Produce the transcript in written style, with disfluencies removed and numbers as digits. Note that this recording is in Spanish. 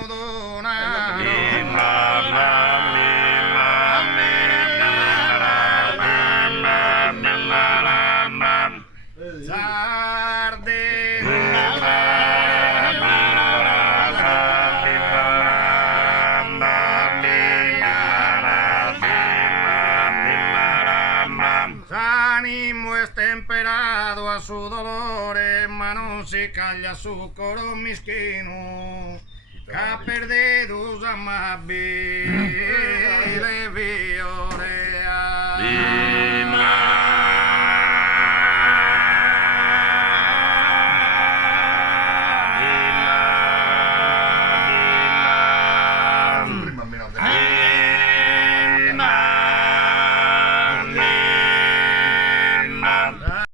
no donaron. Ánimo es temperado a su dolor, hermano, se calla su coro misquino, que ha perdido a más bien.